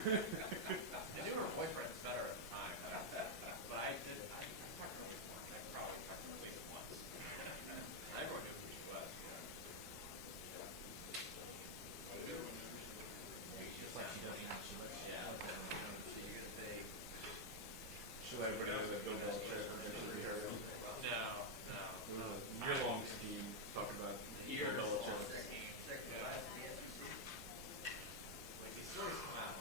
I knew her boyfriend's better at the time, but I did. I talked to her at least once. I probably talked to her at least once. Everyone knew who she was. Just like she doesn't. Yeah. So you're gonna say Should I bring up the Bill Belichick eventually heard him? no, no. It was a year-long scheme talking about Bill Belichick. Like these stories come out.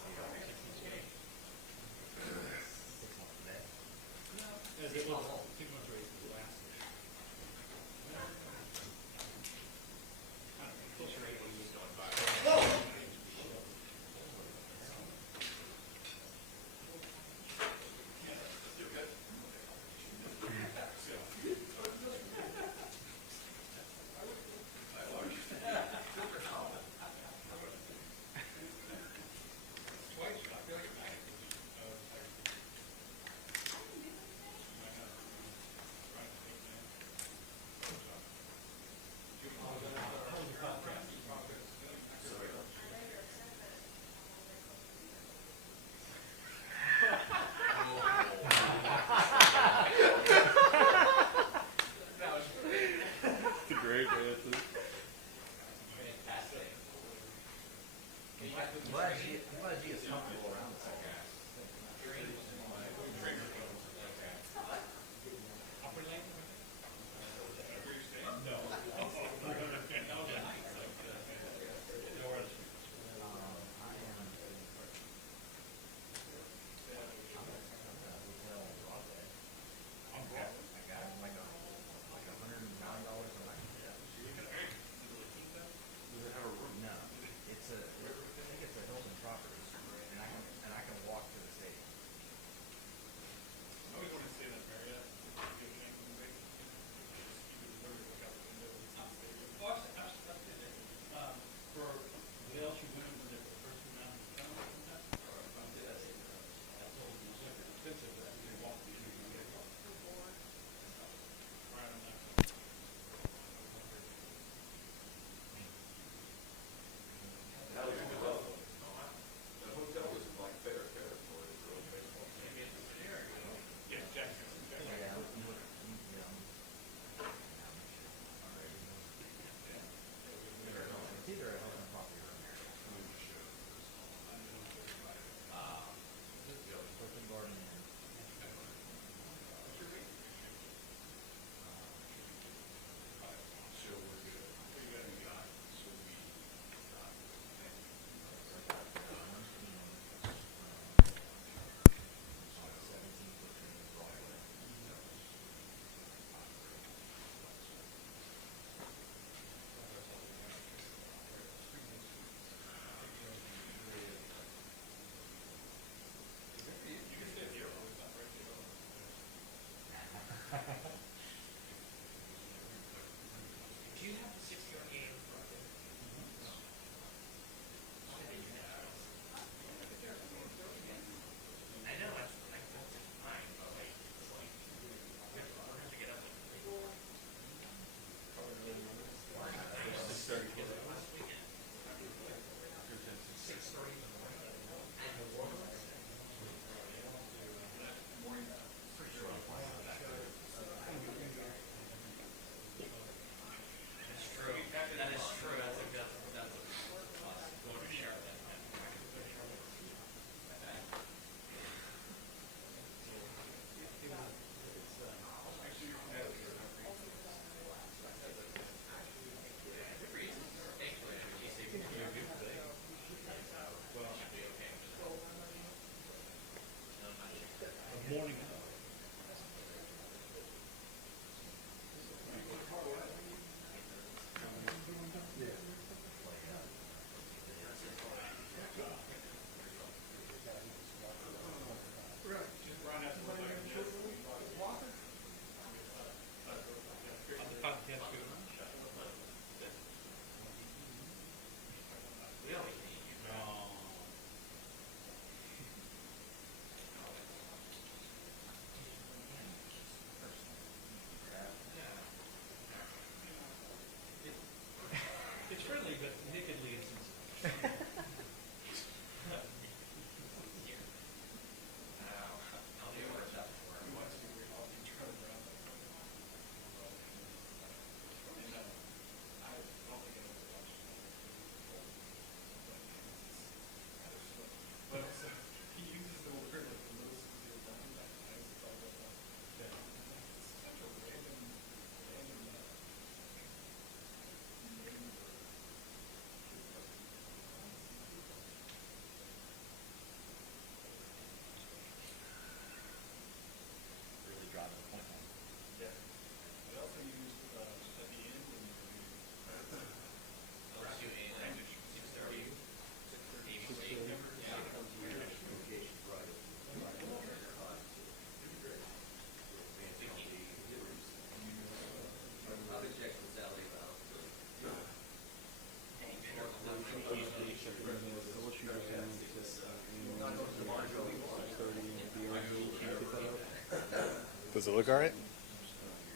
Does it look all right?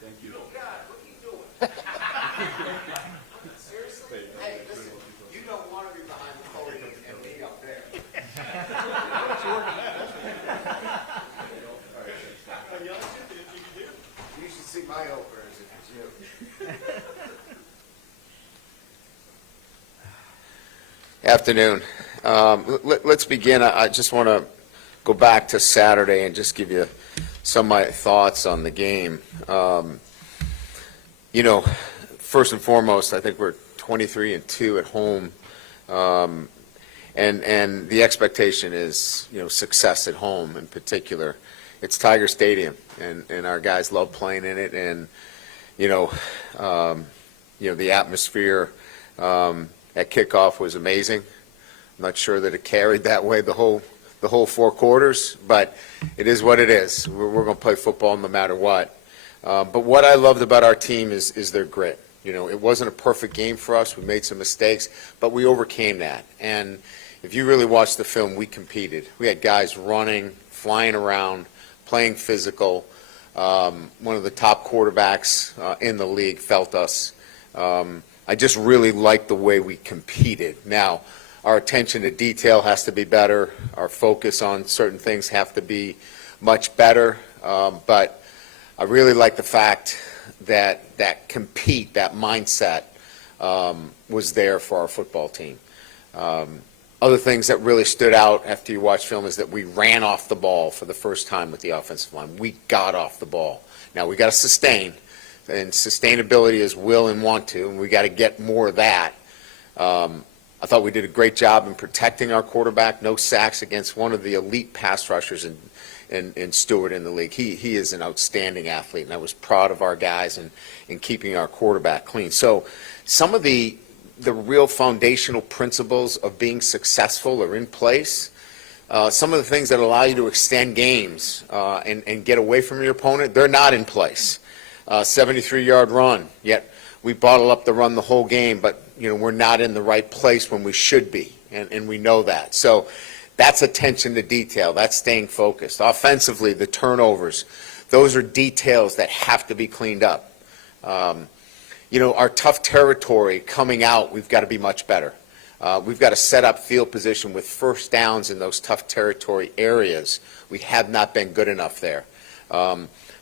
Thank you. God, what are you doing? Seriously? Hey, listen, you don't want to be behind the podium and me up there. You should see my openers if it's you. Afternoon. Let's begin. I just want to go back to Saturday and just give you some of my thoughts on the game. First and foremost, I think we're 23-2 at home, and the expectation is, success at home in particular. It's Tiger Stadium, and our guys love playing in it, and the atmosphere at kickoff was amazing. I'm not sure that it carried that way the whole 4 quarters, but it is what it is. We're going to play football no matter what. But what I loved about our team is their grit. It wasn't a perfect game for us. We made some mistakes, but we overcame that. And if you really watch the film, we competed. We had guys running, flying around, playing physical. One of the top quarterbacks in the league felt us. I just really liked the way we competed. Now, our attention to detail has to be better. Our focus on certain things have to be much better. But I really like the fact that compete, that mindset was there for our football team. Other things that really stood out after you watch film is that we ran off the ball for the first time with the offensive line. We got off the ball. Now, we got to sustain, and sustainability is will and want to, and we got to get more of that. I thought we did a great job in protecting our quarterback. No sacks against one of the elite pass rushers in Stewart in the league. He is an outstanding athlete, and I was proud of our guys in keeping our quarterback clean. So some of the real foundational principles of being successful are in place. Some of the things that allow you to extend games and get away from your opponent, they're not in place. 73-yard run, yet we bottle up the run the whole game, but we're not in the right place when we should be, and we know that. So that's attention to detail. That's staying focused. Offensively, the turnovers, those are details that have to be cleaned up. Our tough territory coming out, we've got to be much better. We've got to set up field position with first downs in those tough territory areas. We have not been good enough there.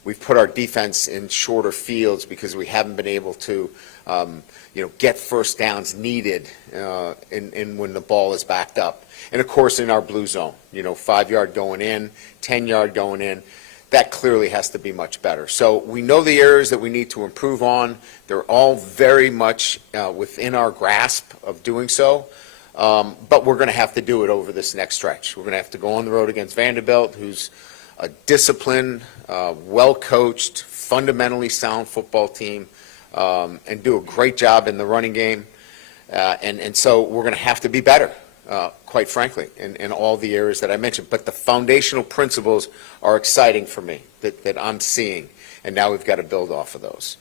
We've put our defense in shorter fields because we haven't been able to, get first downs needed in when the ball is backed up. And, of course, in our blue zone, 5-yard going in, 10-yard going in, that clearly has to be much better. So we know the areas that we need to improve on. They're all very much within our grasp of doing so. But we're going to have to do it over this next stretch. We're going to have to go on the road against Vanderbilt, who's a disciplined, well-coached, fundamentally sound football team, and do a great job in the running game. And so we're going to have to be better, quite frankly, in all the areas that I mentioned. But the foundational principles are exciting for me that I'm seeing, and now we've got to build off of those.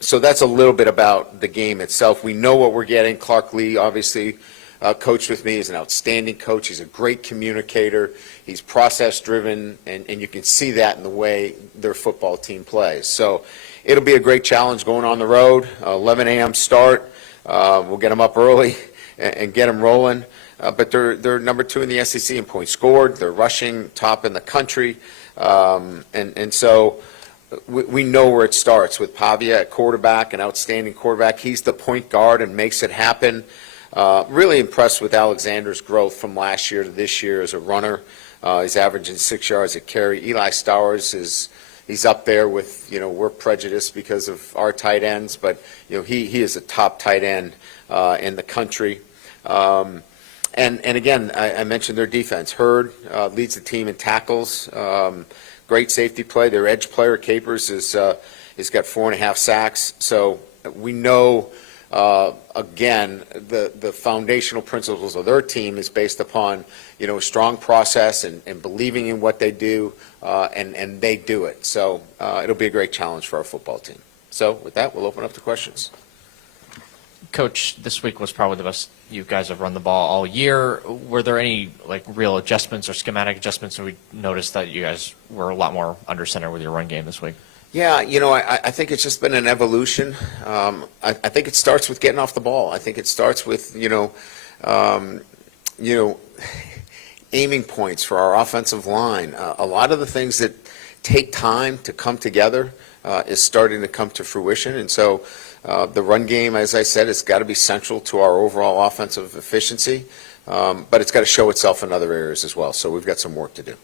So that's a little bit about the game itself. We know what we're getting. Clark Lee, obviously, coached with me. He's an outstanding coach. He's a great communicator. He's process-driven, and you can see that in the way their football team plays. So it'll be a great challenge going on the road. 11 a.m. start. We'll get them up early and get them rolling. But they're number 2 in the SEC in points scored. They're rushing top in the country. And so we know where it starts with Pavia at quarterback, an outstanding quarterback. He's the point guard and makes it happen. Really impressed with Alexander's growth from last year to this year as a runner. He's averaging 6 yards a carry. Eli Stowers he's up there with, we're prejudiced because of our tight ends, but, he is a top tight end in the country. And again, I mentioned their defense. Hurd leads the team in tackles. Great safety play. Their edge player, Capers, has got 4.5 sacks. So we know, again, the foundational principles of their team is based upon, a strong process and believing in what they do, and they do it. So it'll be a great challenge for our football team. So with that, we'll open up to questions. Coach, this week was probably the best you guys have run the ball all year. Were there any like real adjustments or schematic adjustments? We noticed that you guys were a lot more under center with your run game this week. Yeah, I think it's just been an evolution. I think it starts with getting off the ball. I think it starts with, aiming points for our offensive line. A lot of the things that take time to come together is starting to come to fruition. And so the run game, as I said, has got to be central to our overall offensive efficiency, but it's got to show itself in other areas as well. So we've got some work to do.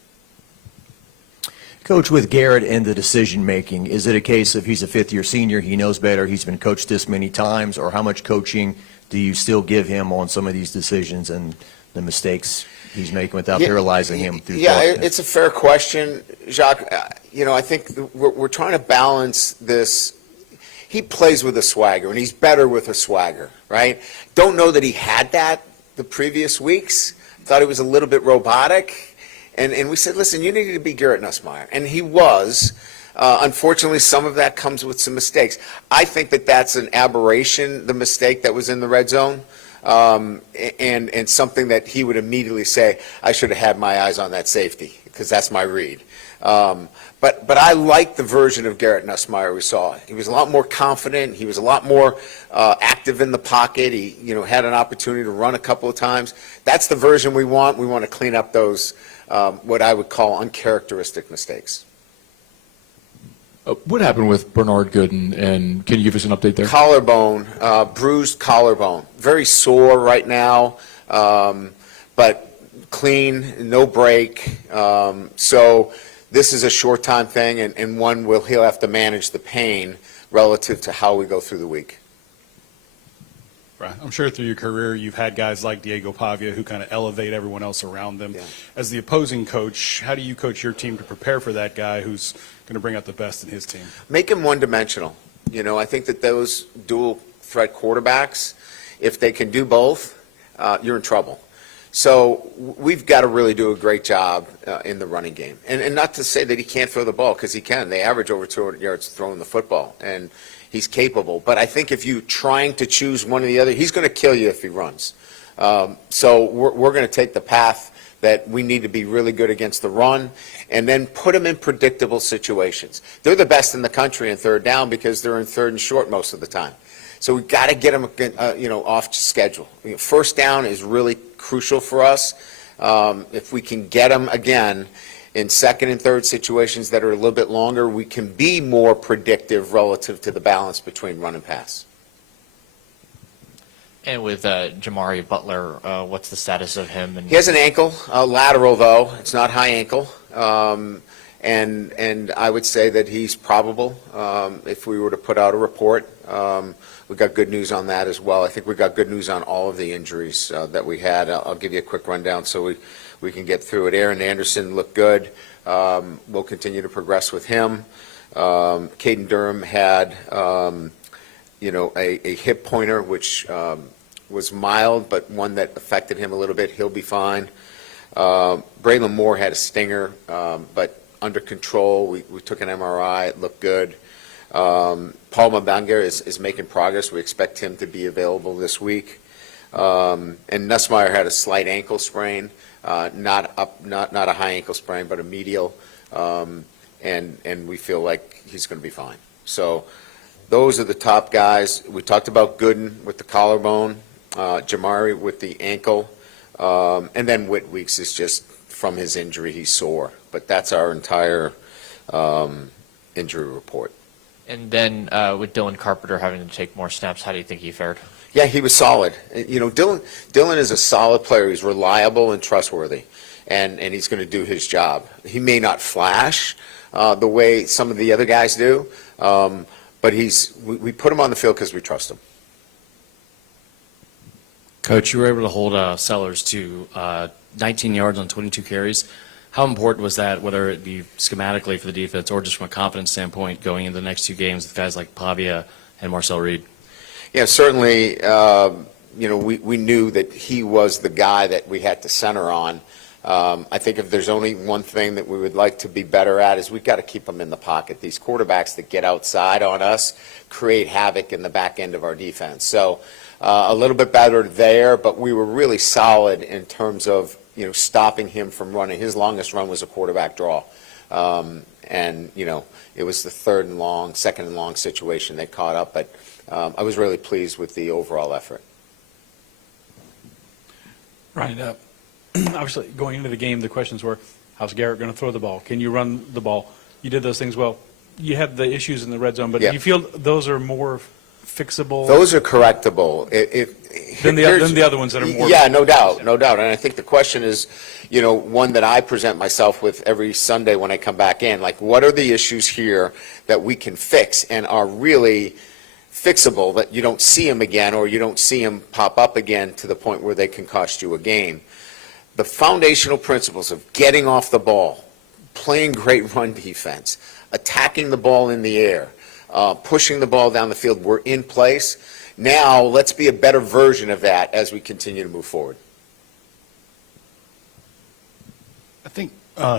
Coach, with Garrett and the decision-making, is it a case of he's a fifth-year senior, he knows better, he's been coached this many times, or how much coaching do you still give him on some of these decisions and the mistakes he's making without paralyzing him through thought? It's a fair question, Jacques. I think we're trying to balance this. He plays with a swagger, and he's better with a swagger, right? Don't know that he had that the previous weeks. Thought he was a little bit robotic. And we said, listen, you need to be Garrett Nussmeier. And he was. Unfortunately, some of that comes with some mistakes. I think that that's an aberration, the mistake that was in the red zone, and something that he would immediately say, I should have had my eyes on that safety, because that's my read. But I like the version of Garrett Nussmeier we saw. He was a lot more confident. He was a lot more active in the pocket. He had an opportunity to run a couple of times. That's the version we want. We want to clean up those what I would call uncharacteristic mistakes. What happened with Bernard Gooden, and can you give us an update there? Collarbone, bruised collarbone. Very sore right now, but clean, no break. So this is a short-time thing, and one he'll have to manage the pain relative to how we go through the week. Right. I'm sure through your career you've had guys like Diego Pavia who kind of elevate everyone else around them. Yeah. As the opposing coach, how do you coach your team to prepare for that guy who's going to bring out the best in his team? Make him one-dimensional. I think that those dual-threat quarterbacks, if they can do both, you're in trouble. So we've got to really do a great job in the running game. And not to say that he can't throw the ball, because he can. They average over 200 yards throwing the football, and he's capable. But I think if you're trying to choose one or the other, he's going to kill you if he runs. So we're going to take the path that we need to be really good against the run, and then put them in predictable situations. They're the best in the country in third down because they're in third and short most of the time. So we've got to get them, off schedule. First down is really crucial for us. If we can get them again in second and third situations that are a little bit longer, we can be more predictive relative to the balance between run and pass. And with Jamari Butler, what's the status of him? And He has an ankle, lateral though. It's not high ankle. And I would say that he's probable if we were to put out a report. We got good news on that as well. I think we got good news on all of the injuries that we had. I'll give you a quick rundown so we can get through it. Aaron Anderson looked good. We'll continue to progress with him. Caden Durham had, a hip pointer, which was mild, but one that affected him a little bit. He'll be fine. Braylon Moore had a stinger, but under control. We took an MRI. It looked good. Paul Mabanger is making progress. We expect him to be available this week. And Nussmeier had a slight ankle sprain, not a high ankle sprain, but a medial, and we feel like he's going to be fine. So those are the top guys. We talked about Gooden with the collarbone, Jamari with the ankle, and then Whit Weeks is just from his injury, he's sore. But that's our entire injury report. And then with Dylan Carpenter having to take more snaps, how do you think he fared? Yeah, he was solid. Dylan is a solid player. He's reliable and trustworthy, and he's going to do his job. He may not flash the way some of the other guys do, but we put him on the field because we trust him. Coach, you were able to hold Sellers to 19 yards on 22 carries. How important was that, whether it be schematically for the defense or just from a confidence standpoint going into the next two games with guys like Pavia and Marcel Reed? Yeah, certainly, we knew that he was the guy that we had to center on. I think if there's only one thing that we would like to be better at is we've got to keep them in the pocket. These quarterbacks that get outside on us create havoc in the back end of our defense. So A little bit better there, but we were really solid in terms of, stopping him from running. His longest run was a quarterback draw. And, it was the second and long situation they caught up, but I was really pleased with the overall effort. Ryan, obviously, going into the game, the questions were, how's Garrett going to throw the ball? Can you run the ball? You did those things well. You had the issues in the red zone, but Yeah. do you feel those are more fixable Those are correctable. than the other ones that are more? Yeah, no doubt. And I think the question is, one that I present myself with every Sunday when I come back in, like, what are the issues here that we can fix and are really fixable, that you don't see them again, or you don't see them pop up again to the point where they can cost you a game? The foundational principles of getting off the ball, playing great run defense, attacking the ball in the air, pushing the ball down the field were in place. Now, let's be a better version of that as we continue to move forward. I think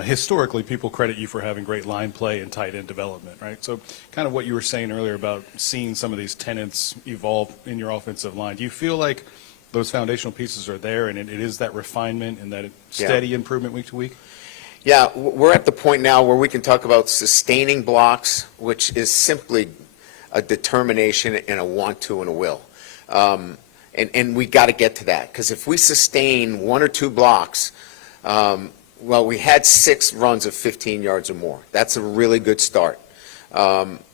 historically, people credit you for having great line play and tight end development, right? So kind of what you were saying earlier about seeing some of these tenets evolve in your offensive line. Do you feel like those foundational pieces are there, and it is that refinement and that steady improvement week to week? Yeah, we're at the point now where we can talk about sustaining blocks, which is simply a determination and a want to and a will. And we got to get to that, because if we sustain one or two blocks, we had 6 runs of 15 yards or more. That's a really good start.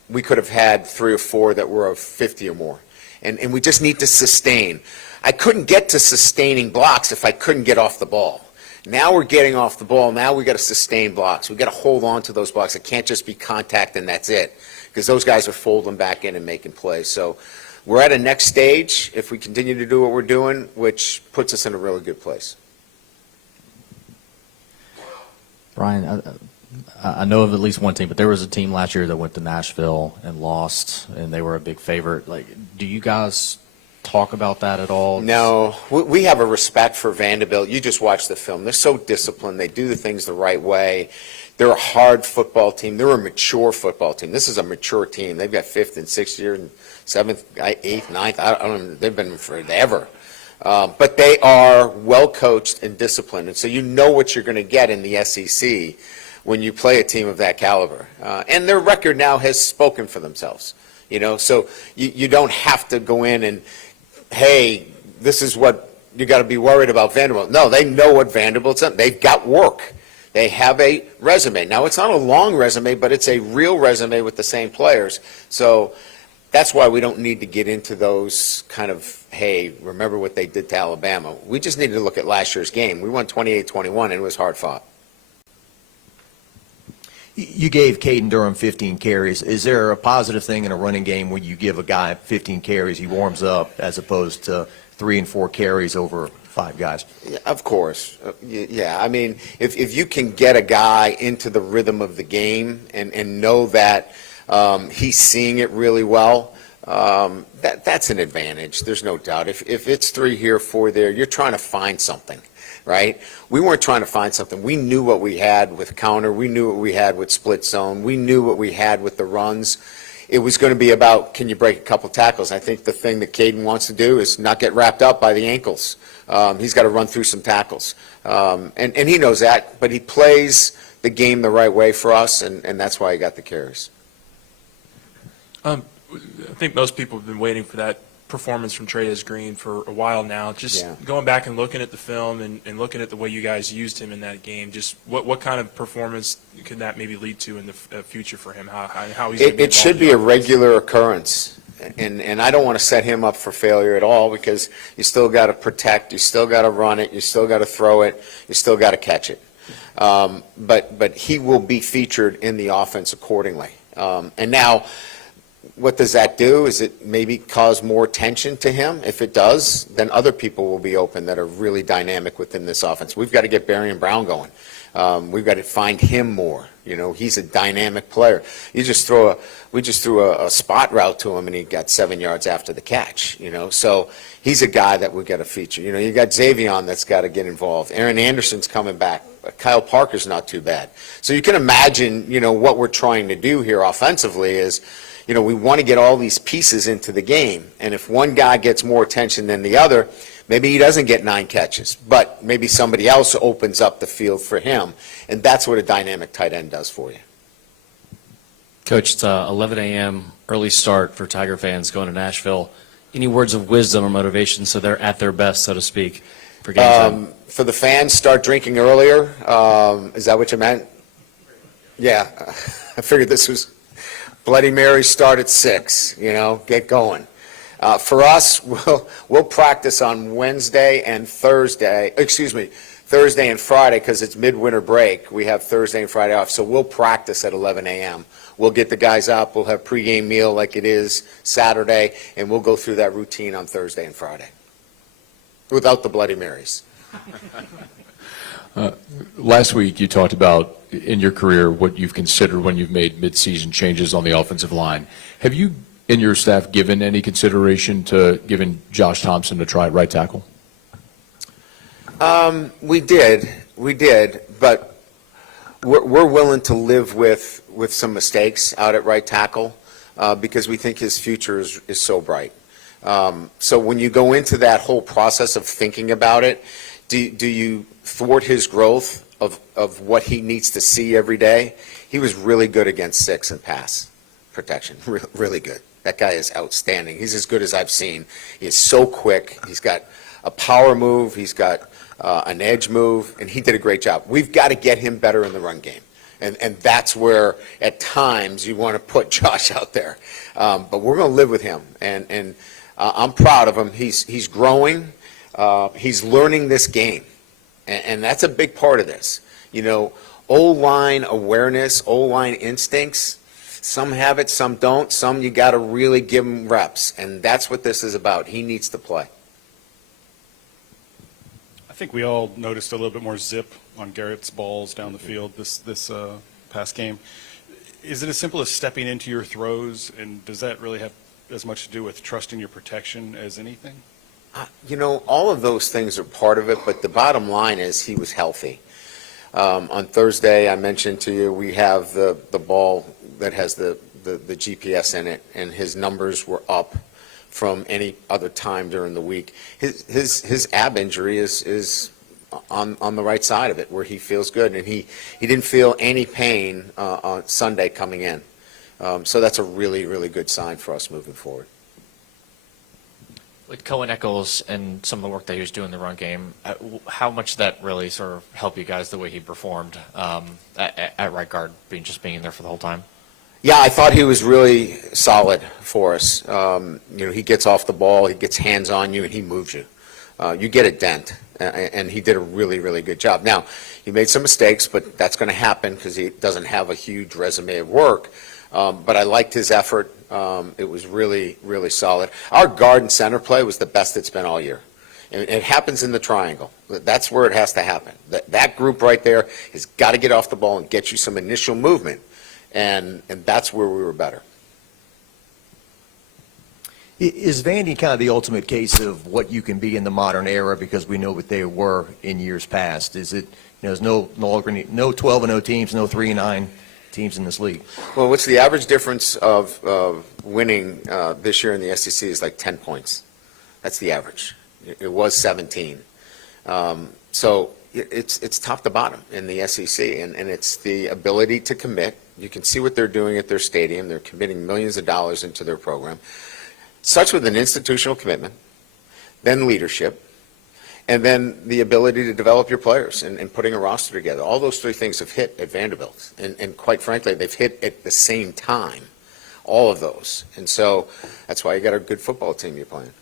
We could have had 3 or 4 that were of 50 or more. And we just need to sustain. I couldn't get to sustaining blocks if I couldn't get off the ball. Now we're getting off the ball. Now we got to sustain blocks. We got to hold on to those blocks. It can't just be contact and that's it, because those guys are folding back in and making plays. So we're at a next stage if we continue to do what we're doing, which puts us in a really good place. Brian, I know of at least one team, but there was a team last year that went to Nashville and lost, and they were a big favorite. Like, do you guys talk about that at all? No, we have a respect for Vanderbilt. You just watch the film. They're so disciplined. They do the things the right way. They're a hard football team. They're a mature football team. This is a mature team. They've got 5th and 6th year and 7th, 8th, 9th. I don't know. They've been forever. But they are well coached and disciplined, and so you know what you're going to get in the SEC when you play a team of that caliber. And their record now has spoken for themselves. So you don't have to go in and, hey, this is what you got to be worried about Vanderbilt. No, they know what Vanderbilt's done. They've got work. They have a resume. Now, it's not a long resume, but it's a real resume with the same players. So that's why we don't need to get into those kind of, hey, remember what they did to Alabama. We just need to look at last year's game. We won 28-21, and it was hard fought. You gave Caden Durham 15 carries. Is there a positive thing in a running game when you give a guy 15 carries, he warms up, as opposed to 3 and 4 carries over 5 guys? Yeah, of course. Yeah, I mean, if you can get a guy into the rhythm of the game and know that he's seeing it really well, that's an advantage. There's no doubt. If it's 3 here, 4 there, you're trying to find something. Right? We weren't trying to find something. We knew what we had with counter. We knew what we had with split zone. We knew what we had with the runs. It was going to be about, can you break a couple tackles? I think the thing that Caden wants to do is not get wrapped up by the ankles. He's got to run through some tackles. And he knows that, but he plays the game the right way for us, and that's why he got the carries. I think most people have been waiting for that performance from Treyas Green for a while now. Just going back and looking at the film and looking at the way you guys used him in that game, just what kind of performance could that maybe lead to in the future for him? How he's It should be a regular occurrence, and I don't want to set him up for failure at all, because you still got to protect, you still got to run it, you still got to throw it, you still got to catch it. But he will be featured in the offense accordingly. And now, what does that do? Is it maybe cause more tension to him? If it does, then other people will be open that are really dynamic within this offense. We've got to get Barry and Brown going. We've got to find him more. He's a dynamic player. We just threw a spot route to him, and he got 7 yards after the catch. So he's a guy that we got to feature. You got Xavion that's got to get involved. Aaron Anderson's coming back. Kyle Parker's not too bad. So you can imagine, what we're trying to do here offensively is, we want to get all these pieces into the game. And if one guy gets more attention than the other, maybe he doesn't get 9 catches, but maybe somebody else opens up the field for him. And that's what a dynamic tight end does for you. Coach, it's 11 a.m. early start for Tiger fans going to Nashville. Any words of wisdom or motivation so they're at their best, so to speak, for game time? For the fans, start drinking earlier. Is that what you meant? Yeah, I figured this was Bloody Mary. Start at 6. Get going. For us, we'll practice on Wednesday and Thursday. Thursday and Friday because it's midwinter break. We have Thursday and Friday off, so we'll practice at 11 a.m. We'll get the guys up. We'll have pregame meal like it is Saturday, and we'll go through that routine on Thursday and Friday without the Bloody Marys. Last week, you talked about, in your career, what you've considered when you've made midseason changes on the offensive line. Have you and your staff given any consideration to giving Josh Thompson a try at right tackle? We did, but we're willing to live with some mistakes out at right tackle because we think his future is so bright. So when you go into that whole process of thinking about it, do you thwart his growth of what he needs to see every day? He was really good against 6 and pass protection, really good. That guy is outstanding. He's as good as I've seen. He is so quick. He's got a power move. He's got an edge move, and he did a great job. We've got to get him better in the run game, and that's where at times you want to put Josh out there. But we're going to live with him, and I'm proud of him. He's growing. He's learning this game, and that's a big part of this. O-line awareness, O-line instincts. Some have it, some don't. Some you got to really give them reps, and that's what this is about. He needs to play. I think we all noticed a little bit more zip on Garrett's balls down the field this past game. Is it as simple as stepping into your throws, and does that really have as much to do with trusting your protection as anything? All of those things are part of it, but the bottom line is he was healthy. On Thursday, I mentioned to you, we have the ball that has the GPS in it, and his numbers were up from any other time during the week. His ab injury is on the right side of it, where he feels good, and he didn't feel any pain on Sunday coming in. So that's a really, really good sign for us moving forward. With Cohen Eccles and some of the work that he was doing in the run game, how much did that really sort of help you guys the way he performed at right guard, being in there for the whole time? Yeah, I thought he was really solid for us. He gets off the ball, he gets hands on you, and he moves you. You get a dent, and he did a really, really good job. Now, he made some mistakes, but that's going to happen because he doesn't have a huge resume of work. But I liked his effort. It was really, really solid. Our guard and center play was the best it's been all year. And it happens in the triangle. That's where it has to happen. That group right there has got to get off the ball and get you some initial movement. And that's where we were better. Is Vandy kind of the ultimate case of what you can be in the modern era, because we know what they were in years past? Is it, there's no 12-0 teams, no 3-9 teams in this league? Well, what's the average difference of winning this year in the SEC is like 10 points. That's the average. It was 17. So it's top to bottom in the SEC, and it's the ability to commit. You can see what they're doing at their stadium. They're committing millions of dollars into their program. Starts with an institutional commitment, then leadership, and then the ability to develop your players and putting a roster together. All those three things have hit at Vanderbilt, and quite frankly, they've hit at the same time, all of those. And so that's why you got a good football team you're playing.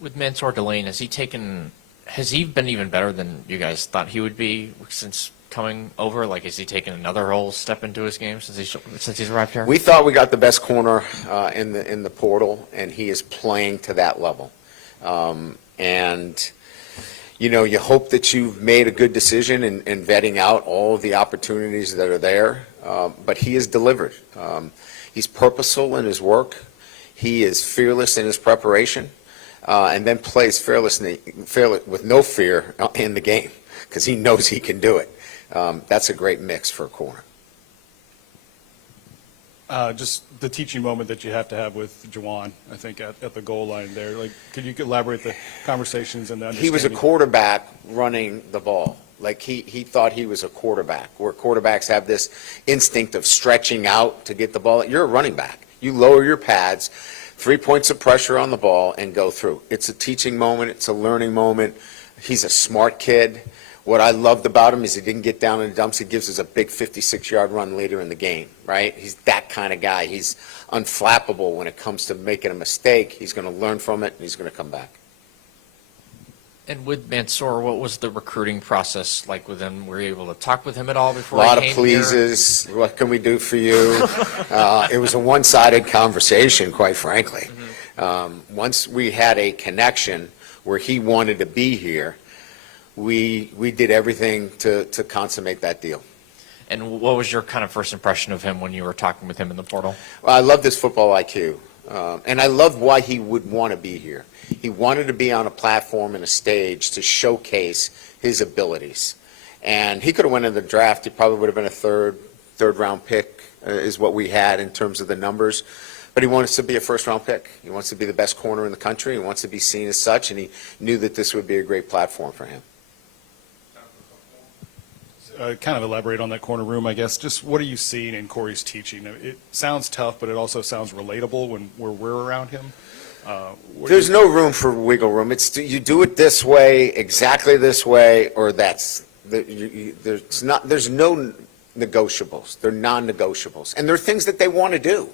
With Mansour Delane, has he been even better than you guys thought he would be since coming over? Like, has he taken another whole step into his game since he's arrived here? We thought we got the best corner in the portal, and he is playing to that level. And you hope that you've made a good decision in vetting out all of the opportunities that are there. But he has delivered. He's purposeful in his work. He is fearless in his preparation, and then plays fearless with no fear in the game because he knows he can do it. That's a great mix for a corner. Just the teaching moment that you have to have with Juwan, I think, at the goal line there. Like, could you elaborate the conversations and the He was a understanding? quarterback running the ball. Like, he thought he was a quarterback, where quarterbacks have this instinct of stretching out to get the ball. You're a running back. You lower your pads, 3 points of pressure on the ball, and go through. It's a teaching moment. It's a learning moment. He's a smart kid. What I loved about him is he didn't get down in the dumps. He gives us a big 56-yard run later in the game, right? He's that kind of guy. He's unflappable when it comes to making a mistake. He's going to learn from it, and he's going to come back. And with Mansour, what was the recruiting process like with him? Were you able to talk with him at all A before lot he of came here? pleases. What can we do for you? It was a one-sided conversation, quite frankly. Once we had a connection where he wanted to be here, we did everything to consummate that deal. And what was your kind of first impression of him when you were talking with him in the portal? Well, I loved his football IQ, and I loved why he would want to be here. He wanted to be on a platform and a stage to showcase his abilities. And he could have went in the draft. He probably would have been a third round pick, is what we had in terms of the numbers. But he wants to be a first-round pick. He wants to be the best corner in the country. He wants to be seen as such, and he knew that this would be a great platform for him. Kind of elaborate on that corner room, I guess. Just what are you seeing in Corey's teaching? It sounds tough, but it also sounds relatable when we're around him. There's no room for wiggle room. It's you do it this way, exactly this way, or that's. There's no negotiables. They're non-negotiables, and they're things that they want to do.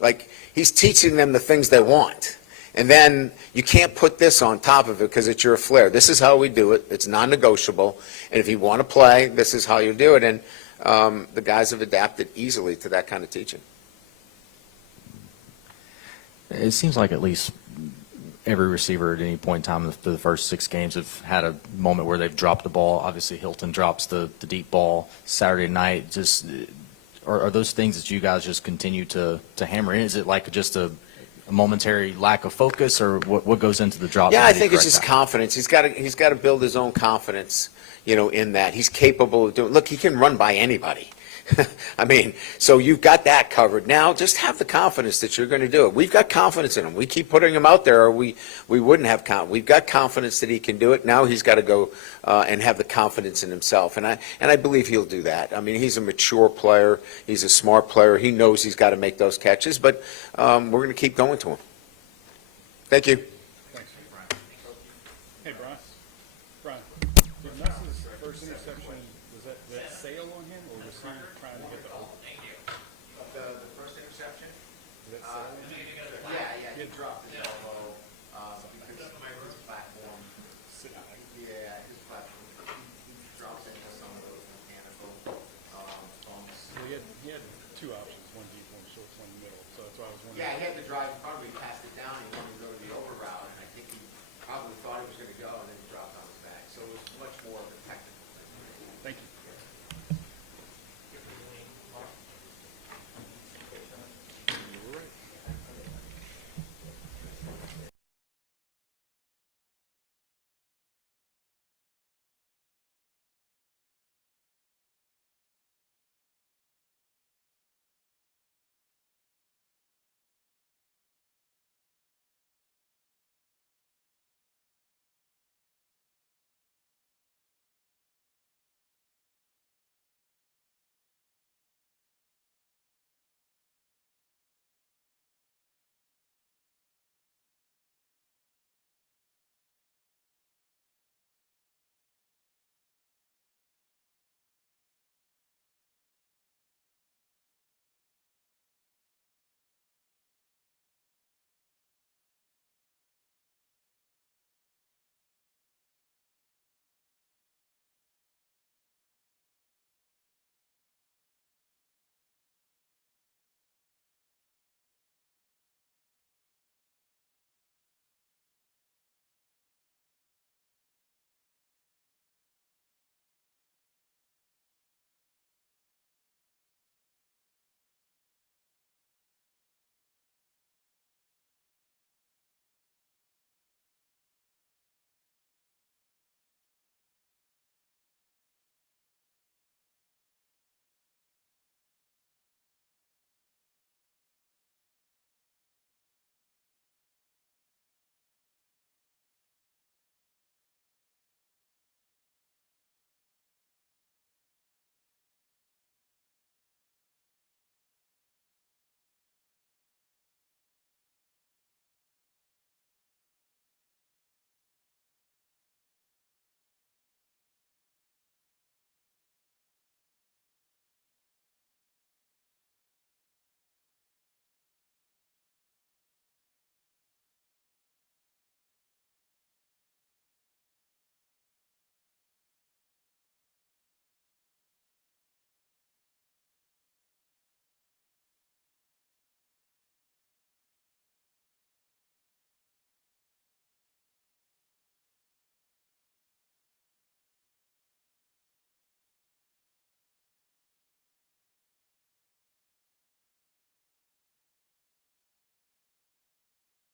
Like, he's teaching them the things they want. And then you can't put this on top of it because it's your flair. This is how we do it. It's non-negotiable. And if you want to play, this is how you do it. And the guys have adapted easily to that kind of teaching. It seems like at least every receiver at any point in time for the first 6 games have had a moment where they've dropped the ball. Obviously, Hilton drops the deep ball Saturday night. Just are those things that you guys just continue to hammer in? Is it like just a momentary lack of focus, or what goes into the drop? Yeah, I think it's just confidence. He's got to build his own confidence, in that he's capable of doing. Look, he can run by anybody. I mean, so you've got that covered. Now, just have the confidence that you're going to do it. We've got confidence in him. We keep putting him out there, or we wouldn't have confidence. We've got confidence that he can do it. Now he's got to go and have the confidence in himself, and I believe he'll do that. I mean, he's a mature player. He's a smart player. He knows he's got to make those catches, but we're going to keep going to him. Thank you. Thanks. Hey, Brian. Brian, was Nuss's first interception, was that sail on him, or was he trying to get the open? The first interception? Yeah, he dropped his elbow because of my roof platform. Yeah, his platform. He drops into some of those mechanical bumps. he had 2 options.